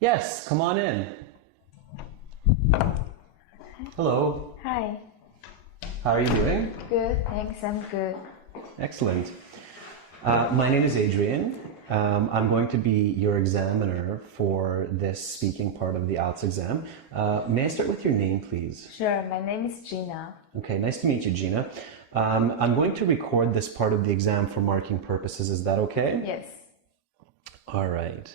Yes, come on in. Hello. Hi. How are you doing? Good, thanks. I'm good. Excellent. My name is Adrian. I'm going to be your examiner for this speaking part of the Ielts exam. May I start with your name, please? Sure, my name is Gina. Okay, nice to meet you, Gina. I'm going to record this part of the exam for marking purposes. Is that okay? Yes. All right.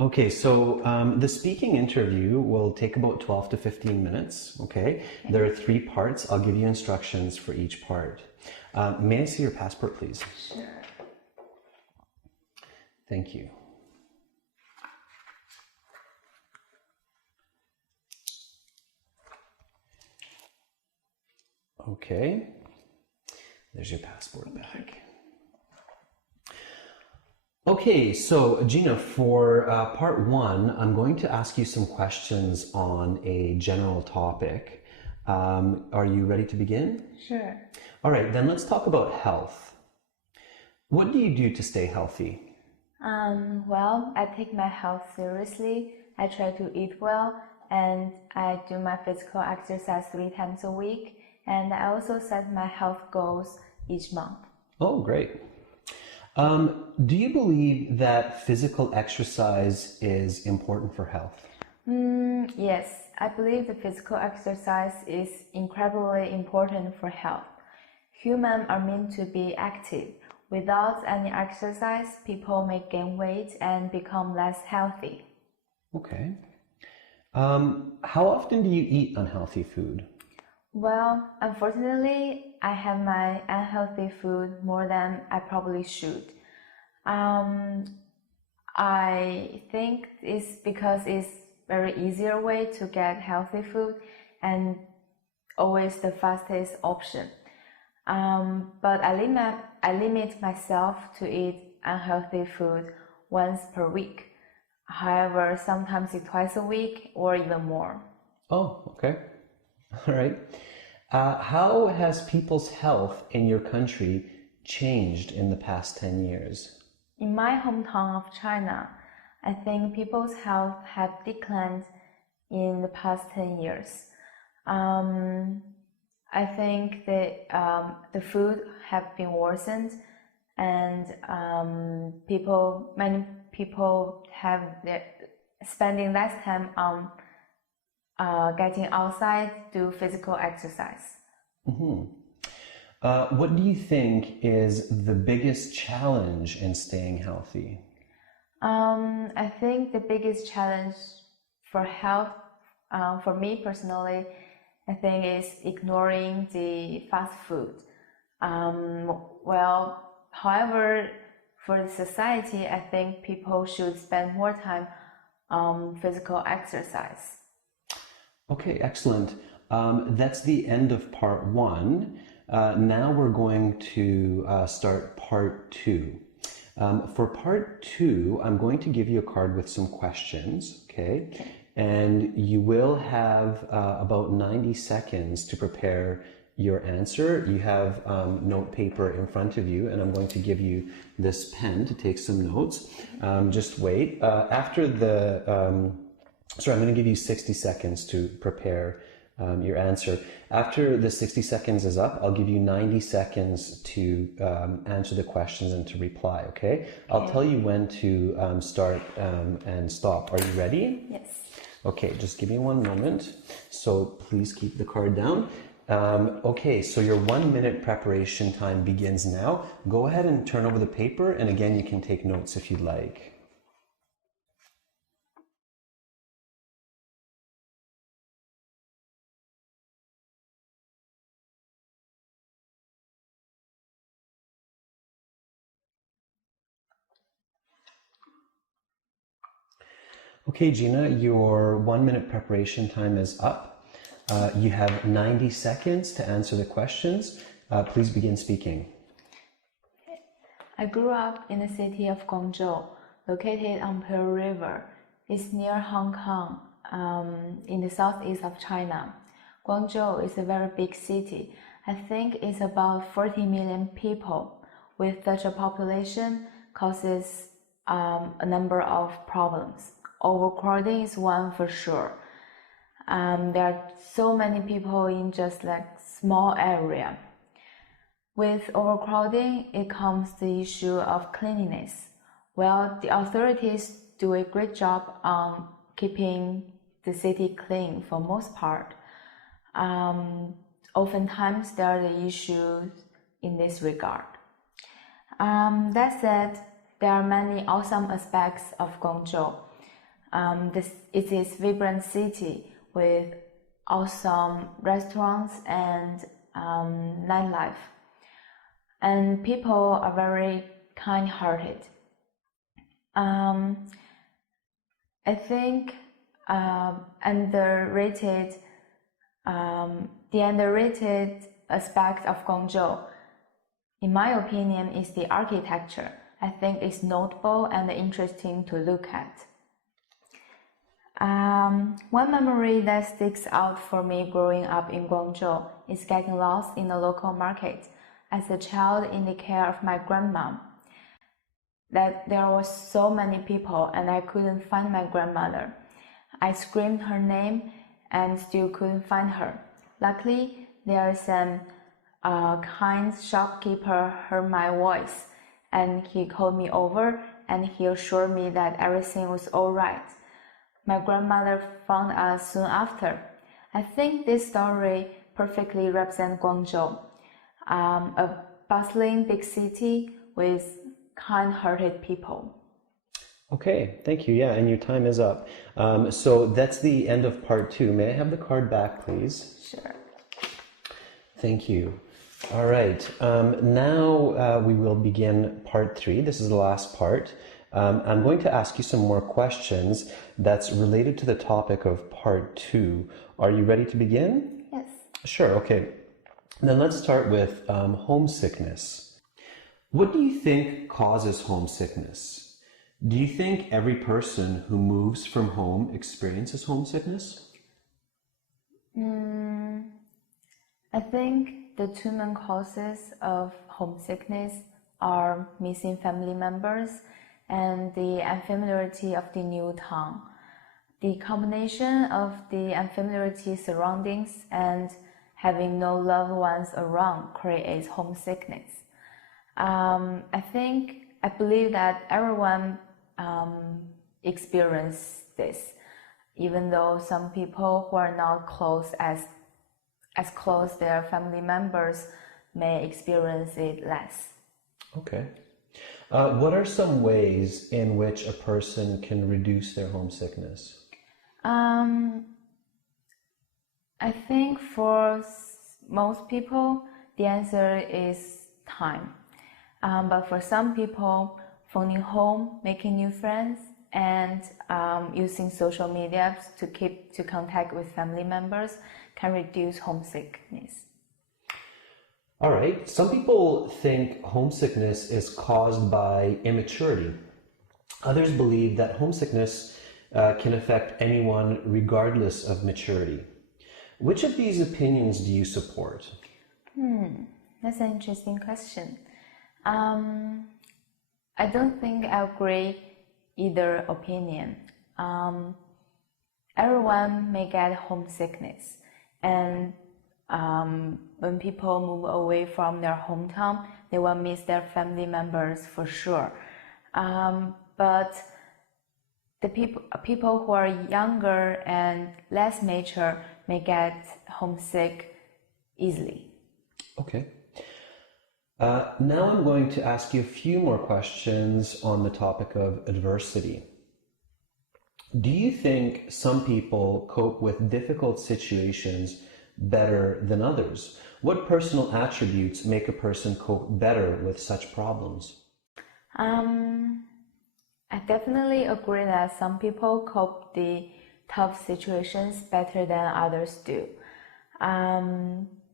Okay, so the speaking interview will take about 12 to 15 minutes, okay? There are 3 parts. I'll give you instructions for each part. May I see your passport, please? Sure. Thank you. Okay, there's your passport back. Okay, so Gina, for part 1, I'm going to ask you some questions on a general topic. Are you ready to begin? Sure. All right, then let's talk about health. What do you do to stay healthy? Well, I take my health seriously. I try to eat well, and I do my physical exercise 3 times a week, and I also set my health goals each month. Oh, great. Do you believe that physical exercise is important for health? Yes, I believe the physical exercise is incredibly important for health. Humans are meant to be active. Without any exercise, people may gain weight and become less healthy. Okay. How often do you eat unhealthy food? Well, unfortunately, I have my unhealthy food more than I probably should. I think it's because it's very easier way to get healthy food and always the fastest option. But I limit myself to eat unhealthy food once per week. However, sometimes it's twice a week or even more. Oh, okay. All right. How has people's health in your country changed in the past 10 years? In my hometown of China, I think people's health have declined in the past 10 years. I think that the food have been worsened, and many people have spending less time on getting outside, do physical exercise. What do you think is the biggest challenge in staying healthy? I think the biggest challenge for health, for me personally, I think is ignoring the fast food. However, for the society, I think people should spend more time on physical exercise. Okay, excellent. That's the end of part 1. Now we're going to start part 2. For part 2, I'm going to give you a card with some questions, okay? And you will have about 90 seconds to prepare your answer. You have note paper in front of you, and I'm going to give you this pen to take some notes. Just wait. I'm going to give you 60 seconds to prepare your answer. After the 60 seconds is up, I'll give you 90 seconds to answer the questions and to reply, okay? I'll tell you when to start and stop. Are you ready? Yes. Okay, just give me one moment. So please keep the card down. Okay, so your 1-minute preparation time begins now. Go ahead and turn over the paper, and again, you can take notes if you'd like. Okay, Gina, your 1-minute preparation time is up. You have 90 seconds to answer the questions. Please begin speaking. I grew up in the city of Guangzhou, located on Pearl River. It's near Hong Kong, in the southeast of China. Guangzhou is a very big city. I think it's about 40 million people. With such a population, causes a number of problems. Overcrowding is one for sure. There are so many people in just like small area. With overcrowding, it comes the issue of cleanliness. Well, the authorities do a great job on keeping the city clean for most part. Oftentimes, there are the issues in this regard. That said, there are many awesome aspects of Guangzhou. It is a vibrant city with awesome restaurants and nightlife. And people are very kind-hearted. I think the underrated aspect of Guangzhou, in my opinion, is the architecture. I think it's notable and interesting to look at. One memory that sticks out for me growing up in Guangzhou is getting lost in the local market as a child in the care of my grandma. That there were so many people and I couldn't find my grandmother. I screamed her name and still couldn't find her. Luckily, there is a kind shopkeeper heard my voice and he called me over and he assured me that everything was all right. My grandmother found us soon after. I think this story perfectly represents Guangzhou, a bustling big city with kind-hearted people. Okay, thank you. Yeah, and your time is up. So that's the end of part 2. May I have the card back, please? Sure. Thank you. All right. Now we will begin part 3. This is the last part. I'm going to ask you some more questions that's related to the topic of part 2. Are you ready to begin? Yes. Sure. Okay. Then let's start with homesickness. What do you think causes homesickness? Do you think every person who moves from home experiences homesickness? I think the two main causes of homesickness are missing family members and the unfamiliarity of the new town. The combination of the unfamiliarity surroundings and having no loved ones around creates homesickness. I believe that everyone experiences this, even though some people who are not close as close their family members may experience it less. Okay. What are some ways in which a person can reduce their homesickness? I think for most people, the answer is time. But for some people, phoning home, making new friends, and using social media to keep to contact with family members can reduce homesickness. All right. Some people think homesickness is caused by immaturity. Others believe that homesickness can affect anyone regardless of maturity. Which of these opinions do you support? That's an interesting question. I don't think I agree either opinion. Everyone may get homesickness, and when people move away from their hometown, they will miss their family members for sure. But the people who are younger and less mature may get homesick easily. Okay. Now I'm going to ask you a few more questions on the topic of adversity. Do you think some people cope with difficult situations better than others? What personal attributes make a person cope better with such problems? I definitely agree that some people cope the tough situations better than others do.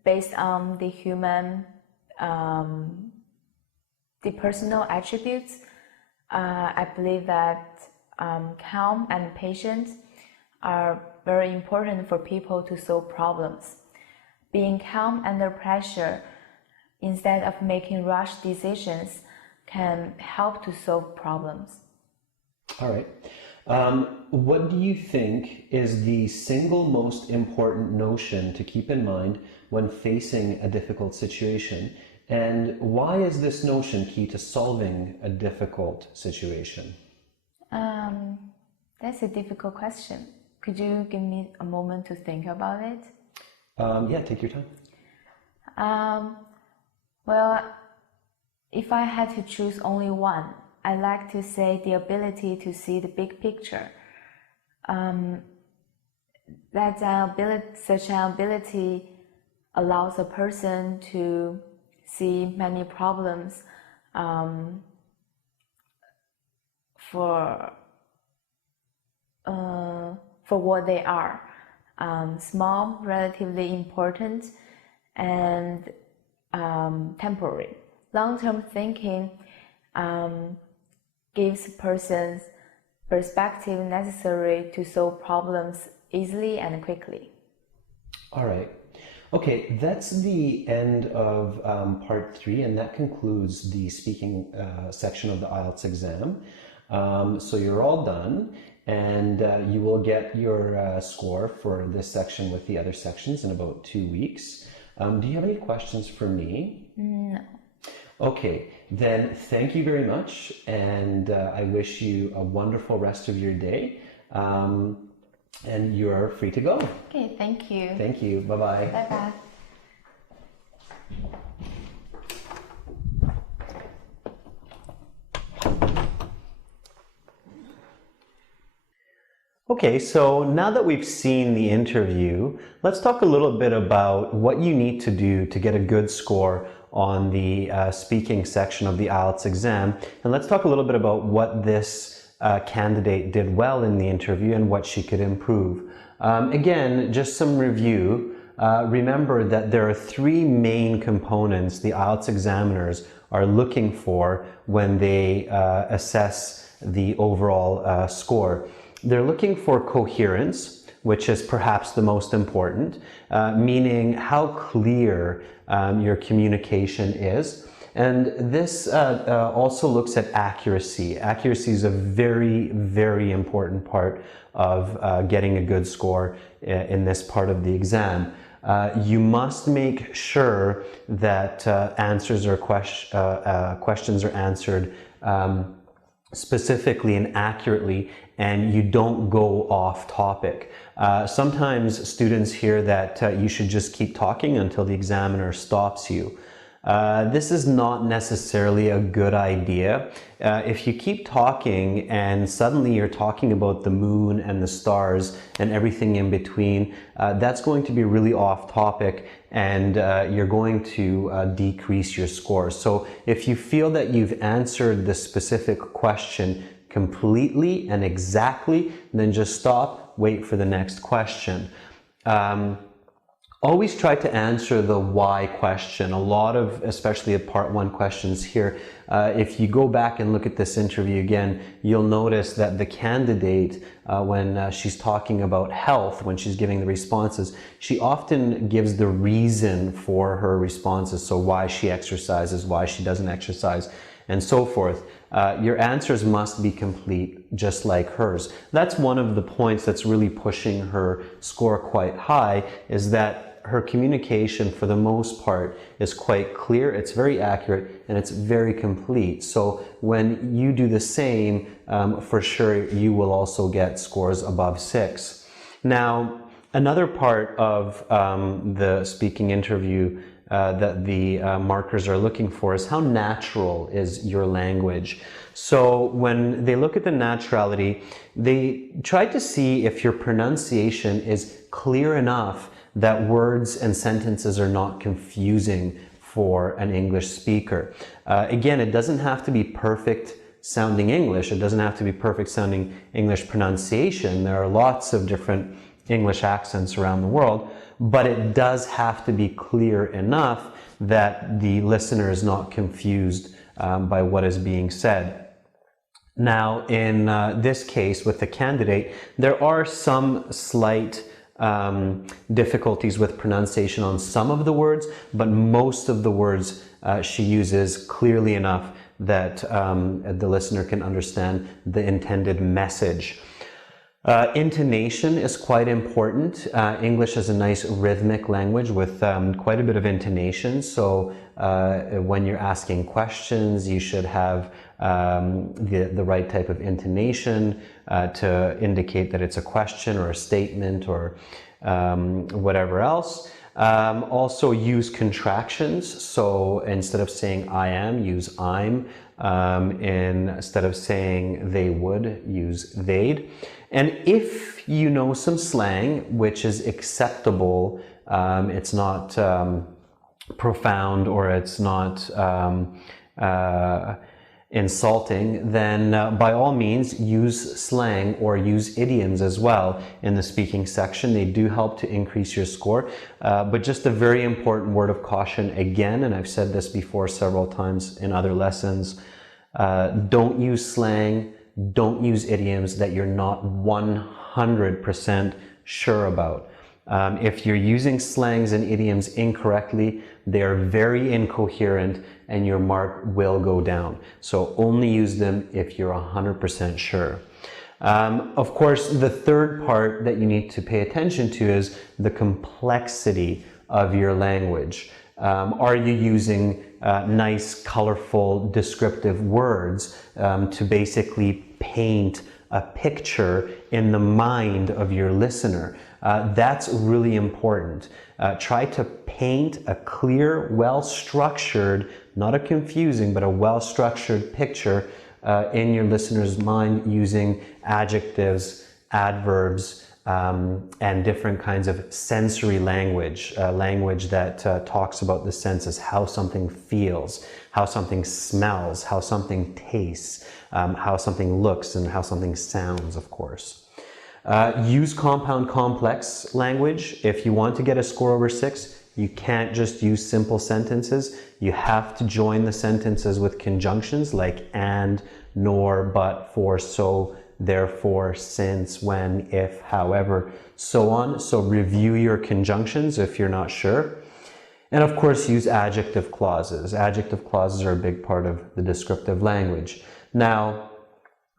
Based on the personal attributes, I believe that calm and patience are very important for people to solve problems. Being calm under pressure instead of making rash decisions can help to solve problems. All right. What do you think is the single most important notion to keep in mind when facing a difficult situation? And why is this notion key to solving a difficult situation? Um, that's a difficult question. Could you give me a moment to think about it? Yeah, take your time. Um, well, if I had to choose only one, I like to say the ability to see the big picture. Such an ability allows a person to see many problems for what they are. Small, relatively important, and temporary. Long-term thinking gives persons perspective necessary to solve problems easily and quickly. All right. Okay, that's the end of part 3, and that concludes the speaking section of the Ielts exam. So you're all done, and you will get your score for this section with the other sections in about 2 weeks. Do you have any questions for me? No. Okay, then thank you very much, and I wish you a wonderful rest of your day. And you are free to go. Okay, thank you. Thank you. Bye-bye. Bye-bye. Okay, so now that we've seen the interview, let's talk a little bit about what you need to do to get a good score on the speaking section of the Ielts exam. And let's talk a little bit about what this candidate did well in the interview and what she could improve. Again, just some review. Remember that there are 3 main components the Ielts examiners are looking for when they assess the overall score. They're looking for coherence, which is perhaps the most important, meaning how clear your communication is. And this also looks at accuracy. Accuracy is a very, very important part of getting a good score in this part of the exam. You must make sure that answers or questions are answered specifically and accurately, and you don't go off topic. Sometimes students hear that you should just keep talking until the examiner stops you. This is not necessarily a good idea. If you keep talking and suddenly you're talking about the moon and the stars and everything in between, that's going to be really off topic, and you're going to decrease your score. So if you feel that you've answered the specific question completely and exactly, then just stop, wait for the next question. Always try to answer the why question. A lot of, especially the part 1 questions here, if you go back and look at this interview again, you'll notice that the candidate, when she's talking about health, when she's giving the responses, she often gives the reason for her responses. So why she exercises, why she doesn't exercise, and so forth. Your answers must be complete, just like hers. That's one of the points that's really pushing her score quite high, is that her communication, for the most part, is quite clear, it's very accurate, and it's very complete. So when you do the same, for sure you will also get scores above 6. Now, another part of the speaking interview that the markers are looking for is how natural is your language. So when they look at the naturality, they try to see if your pronunciation is clear enough that words and sentences are not confusing for an English speaker. Again, it doesn't have to be perfect sounding English. It doesn't have to be perfect sounding English pronunciation. There are lots of different English accents around the world, but it does have to be clear enough that the listener is not confused by what is being said. Now, in this case with the candidate, there are some slight difficulties with pronunciation on some of the words, but most of the words she uses clearly enough that the listener can understand the intended message. Intonation is quite important. English is a nice rhythmic language with quite a bit of intonation. So when you're asking questions, you should have the right type of intonation to indicate that it's a question or a statement or whatever else. Also use contractions. So instead of saying I am, use I'm. Instead of saying they would, use they'd. And if you know some slang, which is acceptable, it's not profound or it's not insulting, then by all means use slang or use idioms as well in the speaking section. They do help to increase your score. But just a very important word of caution again, and I've said this before several times in other lessons, don't use slang, don't use idioms that you're not 100% sure about. If you're using slangs and idioms incorrectly, they are very incoherent and your mark will go down. So only use them if you're 100% sure. Of course, the third part that you need to pay attention to is the complexity of your language. Are you using nice, colorful, descriptive words to basically paint a picture in the mind of your listener? That's really important. Try to paint a clear, well-structured, not a confusing, but a well-structured picture in your listener's mind using adjectives, adverbs, and different kinds of sensory language, language that talks about the senses, how something feels, how something smells, how something tastes, how something looks, and how something sounds, of course. Use compound complex language. If you want to get a score over 6, you can't just use simple sentences. You have to join the sentences with conjunctions like and, nor, but, for, so, therefore, since, when, if, however, so on. So review your conjunctions if you're not sure. And of course, use adjective clauses. Adjective clauses are a big part of the descriptive language. Now,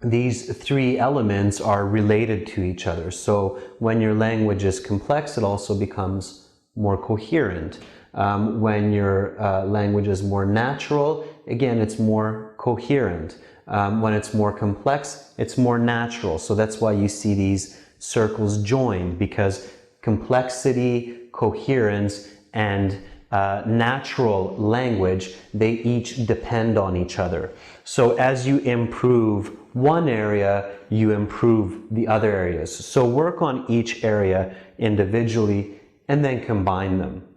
these three elements are related to each other. So when your language is complex, it also becomes more coherent. When your language is more natural, again, it's more coherent. When it's more complex, it's more natural. So that's why you see these circles joined, because complexity, coherence, and natural language, they each depend on each other. So as you improve one area, you improve the other areas. So work on each area individually and then combine them.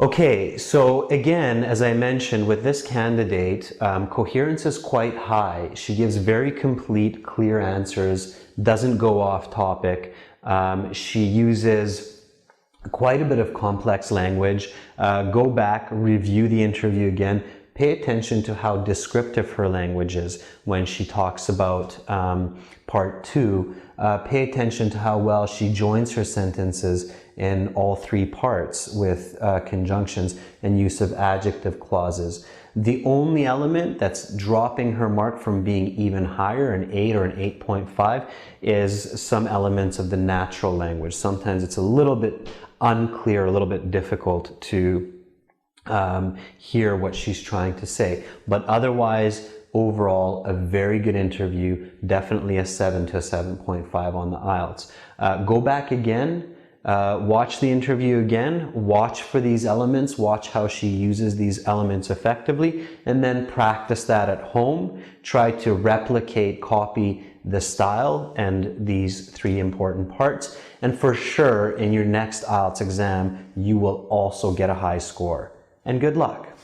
Okay, so again, as I mentioned, with this candidate, coherence is quite high. She gives very complete, clear answers, doesn't go off topic. She uses quite a bit of complex language. Go back, review the interview again. Pay attention to how descriptive her language is when she talks about part 2. Pay attention to how well she joins her sentences in all 3 parts with conjunctions and use of adjective clauses. The only element that's dropping her mark from being even higher, an 8 or an 8.5, is some elements of the natural language. Sometimes it's a little bit unclear, a little bit difficult to hear what she's trying to say. But otherwise, overall, a very good interview, definitely a 7 to a 7.5 on the Ielts. Go back again, watch the interview again, watch for these elements, watch how she uses these elements effectively, and then practice that at home. Try to replicate, copy the style and these 3 important parts. And for sure, in your next Ielts exam, you will also get a high score. And good luck.